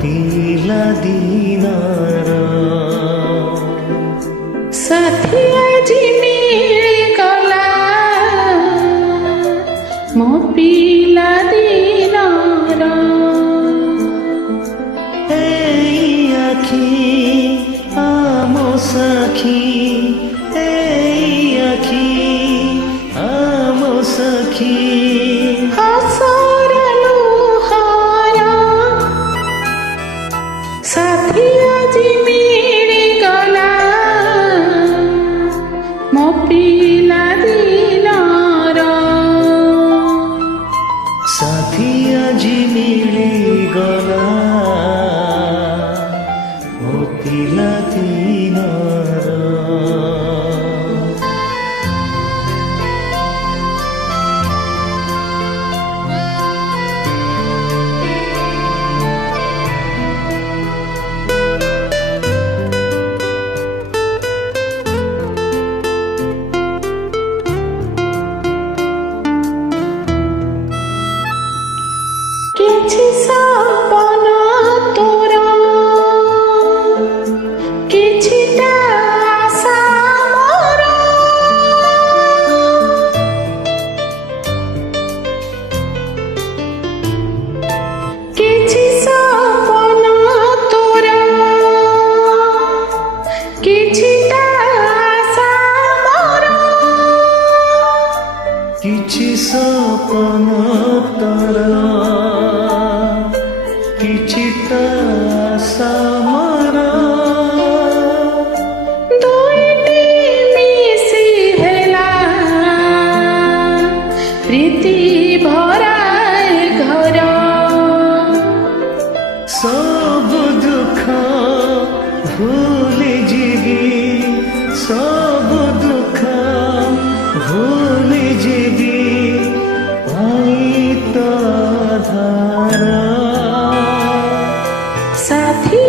ପିଲା ଦିନର ସାଥୀ ଆଜି ମିଳିଗଲା ମୋ ପିଲା ଦିନର। ଏଇ ଆଖି ଆମ ସାକ୍ଷୀ, ଏଇ ଆଖି ଆମ ସାକ୍ଷୀ। ହସର ଲୁହର ସାଥୀ ଆଜି ମିଳିଗଲା ମୋ ପିଲା ଦିନର। ସାଥୀ ଆଜି ମିଳିଗଲା ମୋ ପିଲା ଦିନର। କିଛି ସପନ ତୋର କିଛିଟା ଆଶା ମୋର। କିଛି ସପନ ତୋର କିଛିଟା ଆଶା ମୋର। କିଛି ସପନ ତୋର କିଛିଟା ଆଶା ମୋର। ଦୁଇଟି ମିଶି ହେଲା ପ୍ରୀତି ଭରାଏ ଘର। ସବୁ ଦୁଃଖ ଭୁଲି ଯିବି, ସବୁ ଦୁଃଖ ଭୁଲି ଯିବି ପାଇ ତ ଆଧାର। ସାଥୀ